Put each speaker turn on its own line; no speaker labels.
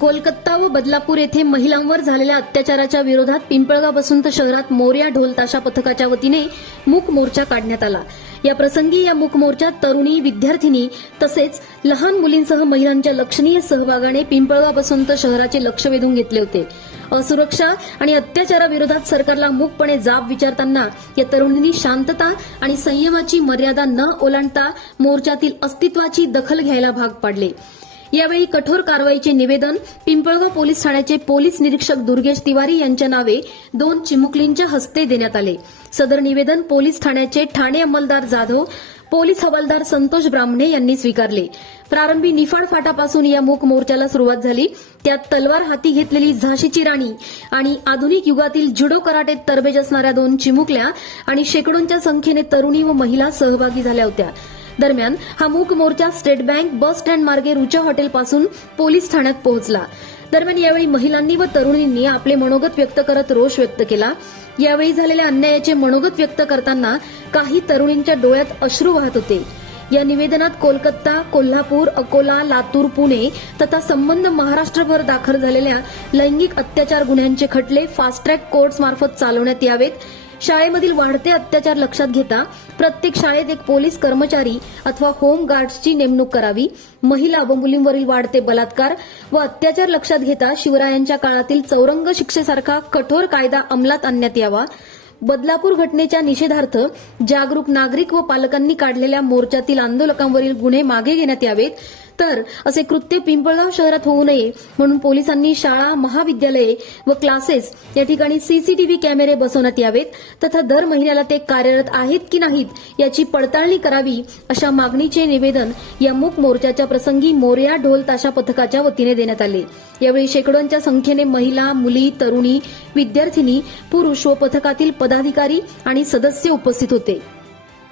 कोलकाता व बदलापूर येथे महिलांवर झालेल्या अत्याचाराच्या विरोधात पिंपळगाव बसंत शहरात मोर्या ढोलताशा पथकाच्या वतीने मूक मोर्चा काढण्यात आला. या प्रसंगी या मूक मोर्चात तरुणी विद्यार्थिनी तसेच लहान मुलींसह महिलांच्या लक्षणीय सहभागाने पिंपळगाव बसंत शहराचे लक्ष वेधून घेतले होते. असुरक्षा आणि अत्याचाराविरोधात सरकारला मूकपणे जाब विचारताना या तरुणींनी शांतता आणि संयमाची मर्यादा न ओलांडता मोर्चातील अस्तित्वाची दखल घ्यायला भाग पाडले. यावेळी कठोर कारवाईचे निवेदन पिंपळगाव पोलीस ठाण्याचे पोलीस निरीक्षक दुर्गेश तिवारी यांच्या नावे दोन चिमुकलींच्या हस्ते देण्यात आले. सदर निवेदन पोलीस ठाण्याचे ठाणे अंमलदार जाधव पोलीस हवालदार संतोष ब्राह्मणे यांनी स्वीकारले. प्रारंभी निफाड फाटापासून या मूक मोर्चाला सुरुवात झाली. त्यात तलवार हाती घेतलेली झाशीची राणी आणि आधुनिक युगातील जुडो कराटेत तरबेज असणाऱ्या दोन चिमुकल्या आणि शेकडोंच्या संख्येने तरुणी व महिला सहभागी झाल्या होत्या. दरम्यान हा मूक मोर्चा स्टेट बँक बस स्टँड मार्गे रुचा हॉटेलपासून पोलीस ठाण्यात पोहोचला. दरम्यान यावेळी महिलांनी व तरुणींनी आपले मनोगत व्यक्त करत रोष व्यक्त केला. यावेळी झालेल्या अन्यायाचे मनोगत व्यक्त करताना काही तरुणींच्या डोळ्यात अश्रू वाहत होते. या निवेदनात कोलकाता कोल्हापूर अकोला लातूर पुणे तथा संबंध महाराष्ट्रभर दाखल झालेल्या लैंगिक अत्याचार गुन्ह्यांचे खटले फास्ट ट्रॅक कोर्ट्स मार्फत चालवण्यात यावेत. शाळेमधील वाढते अत्याचार लक्षात घेता प्रत्येक शाळेत एक पोलीस कर्मचारी अथवा होम गार्ड्सची नेमणूक करावी. महिला व मुलींवरील वाढते बलात्कार व अत्याचार लक्षात घेता शिवरायांच्या काळातील चौरंग शिक्षेसारखा कठोर कायदा अंमलात आणण्यात यावा. बदलापूर घटनेच्या निषेधार्थ जागरूक नागरिक व पालकांनी काढलेल्या मोर्चातील आंदोलकांवरील गुन्हे मागे घेण्यात यावेत. तर असे कृत्य पिंपळगाव शहरात होऊ नये म्हणून पोलिसांनी शाळा महाविद्यालये व क्लासेस या ठिकाणी सीसीटीव्ही कॅमेरे बसवण्यात यावेत तथा दर महिन्याला ते कार्यरत आहेत की नाहीत याची पडताळणी करावी अशा मागणीचे निवेदन या मूक मोर्चाच्या प्रसंगी मोर्या ढोल ताशा पथकाच्या वतीने देण्यात आले. यावेळी शेकडोंच्या संख्येने महिला मुली तरुणी विद्यार्थिनी पुरुष व पथकातील पदाधिकारी आणि सदस्य उपस्थित होते.